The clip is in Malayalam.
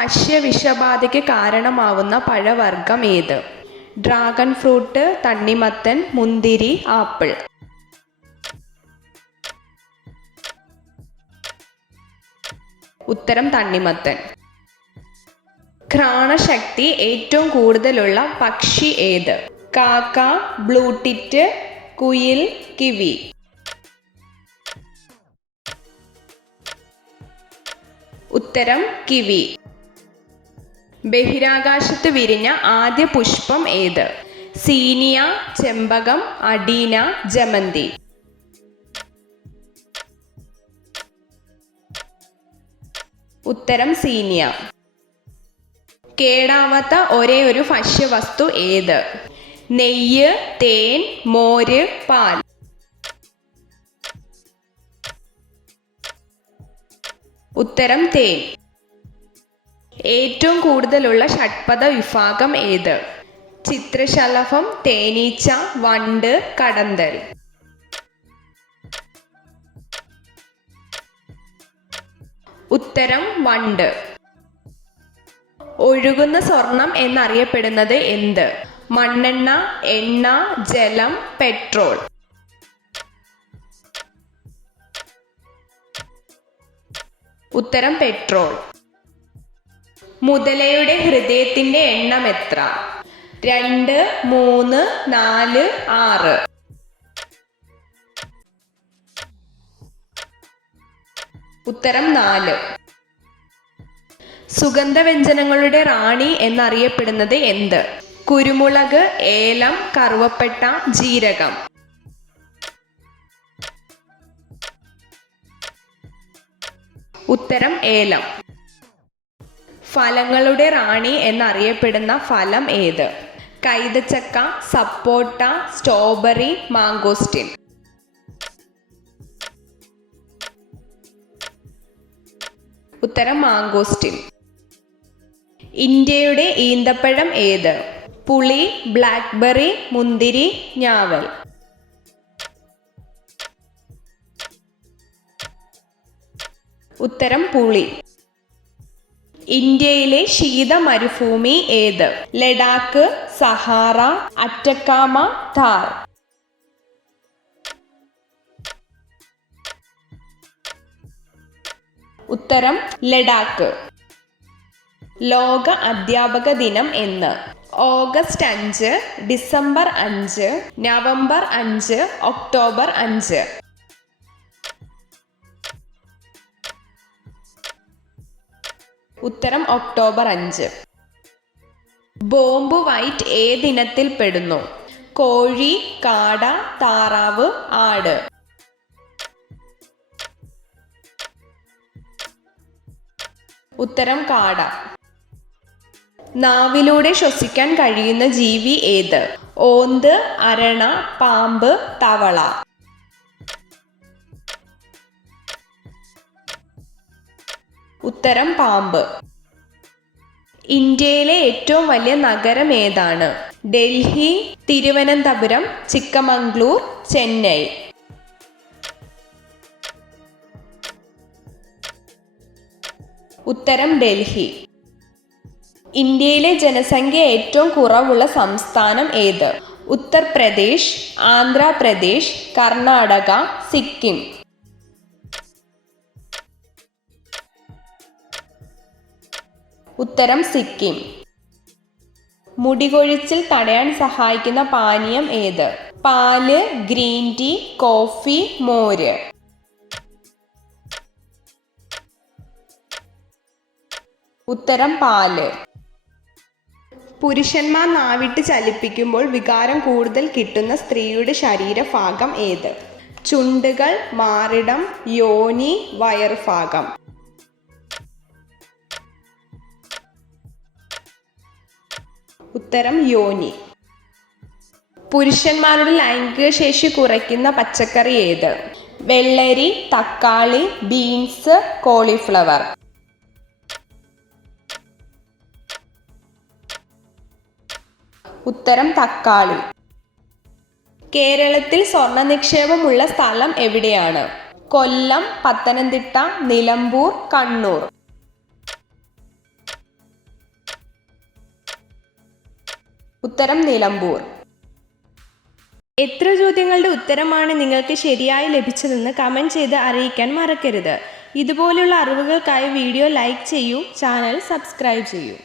ഭക്ഷ്യവിഷബാധയ്ക്ക് കാരണമാവുന്ന പഴവർഗ്ഗം ഏത്? ഡ്രാഗൺ ഫ്രൂട്ട്, തണ്ണിമത്തൻ, മുന്തിരി, ആപ്പിൾ. ഉത്തരം തണ്ണിമത്തൻ. ഘ്രാണശക്തി ഏറ്റവും കൂടുതലുള്ള പക്ഷി ഏത്? കാക്ക, ബ്ലൂടിറ്റ്, കുയിൽ, കിവി. ഉത്തരം കിവി. ബഹിരാകാശത്ത് വിരിഞ്ഞ ആദ്യ പുഷ്പം ഏത്? സീനിയ, ചെമ്പകം, അഡീന, ജമന്തി. ഉത്തരം സീനിയ. കേടാവാത്ത ഒരേ ഒരു ഭക്ഷ്യവസ്തു ഏത്? നെയ്യ്, തേൻ, മോര്, പാൽ. ഉത്തരം തേൻ. ഏറ്റവും കൂടുതലുള്ള ഷഡ്പദ വിഭാഗം ഏത്? ചിത്രശലഭം, തേനീച്ച, വണ്ട്, കടന്തൽ. ഉത്തരം വണ്ട്. ഒഴുകുന്ന സ്വർണം എന്നറിയപ്പെടുന്നത് എന്ത്? മണ്ണെണ്ണ, എണ്ണ, ജലം, പെട്രോൾ. ഉത്തരം പെട്രോൾ. മുതലയുടെ ഹൃദയത്തിന്റെ എണ്ണം എത്ര? 2, 3, 4, 6. ഉത്തരം 4. സുഗന്ധവ്യഞ്ജനങ്ങളുടെ റാണി എന്നറിയപ്പെടുന്നത് എന്ത്? കുരുമുളക്, ഏലം, കറുവപ്പട്ട, ജീരകം. ഉത്തരം ഏലം. ഫലങ്ങളുടെ റാണി എന്നറിയപ്പെടുന്ന ഫലം ഏത്? കൈതച്ചക്ക, സപ്പോട്ട, സ്ട്രോബെറി, മാംഗോസ്റ്റിൻ. ഉത്തരം മാംഗോസ്റ്റിൻ. ഇന്ത്യയുടെ ഈന്തപ്പഴം ഏത്? പുളി, ബ്ലാക്ക്ബെറി, മുന്തിരി, ഞാവൽ. ഉത്തരം പുളി. ഇന്ത്യയിലെ ശീത മരുഭൂമി ഏത്? Ladakh, Sahara, Atacama, Thar. ഉത്തരം ലഡാക്ക്. ലോക അധ്യാപക ദിനം എന്ന്? August 5, December 5, November 5, October 5. ഉത്തരം ഒക്ടോബർ 5. ബോംബ് വൈറ്റ് ഏതിനത്തിൽ പെടുന്നു? കോഴി, കാട, താറാവ്, ആട്. ഉത്തരം കാട. നാവിലൂടെ ശ്വസിക്കാൻ കഴിയുന്ന ജീവി ഏത്? ഓന്ത്, അരണ, പാമ്പ്, തവള. ഉത്തരം പാമ്പ്. ഇന്ത്യയിലെ ഏറ്റവും വലിയ നഗരം ഏതാണ്? ഡൽഹി, തിരുവനന്തപുരം, ചിക്കമംഗ്ലൂർ, ചെന്നൈ. ഉത്തരം ഡൽഹി. ഇന്ത്യയിലെ ജനസംഖ്യ ഏറ്റവും കുറവുള്ള സംസ്ഥാനം ഏത്? ഉത്തർപ്രദേശ്, ആന്ധ്രാപ്രദേശ്, കർണാടക, സിക്കിം. ഉത്തരം സിക്കിം. മുടികൊഴിച്ചിൽ തടയാൻ സഹായിക്കുന്ന പാനീയം ഏത്? പാല്, ഗ്രീൻ ടീ, കോഫി, മോര്. ഉത്തരം പാല്. പുരുഷന്മാർ നാവിട്ട് ചലിപ്പിക്കുമ്പോൾ വികാരം കൂടുതൽ കിട്ടുന്ന സ്ത്രീയുടെ ശരീരഭാഗം ഏത്? ചുണ്ടുകൾ, മാറിടം, യോനി, വയർഭാഗം. ഉത്തരം യോനി. പുരുഷന്മാരുടെ ലൈംഗിക ശേഷി കുറയ്ക്കുന്ന പച്ചക്കറി ഏത്? വെള്ളരി, തക്കാളി, ബീൻസ്, കോളിഫ്ലവർ. ഉത്തരം തക്കാളി. കേരളത്തിൽ സ്വർണ്ണ നിക്ഷേപമുള്ള സ്ഥലം എവിടെയാണ്? കൊല്ലം, പത്തനംതിട്ട, നിലമ്പൂർ, കണ്ണൂർ. ഉത്തരം നിലമ്പൂർ. എത്ര ചോദ്യങ്ങളുടെ ഉത്തരമാണ് നിങ്ങൾക്ക് ശരിയായി ലഭിച്ചതെന്ന് കമൻറ്റ് ചെയ്ത് അറിയിക്കാൻ മറക്കരുത്. ഇതുപോലുള്ള അറിവുകൾക്കായി വീഡിയോ ലൈക്ക് ചെയ്യൂ, ചാനൽ സബ്സ്ക്രൈബ് ചെയ്യൂ.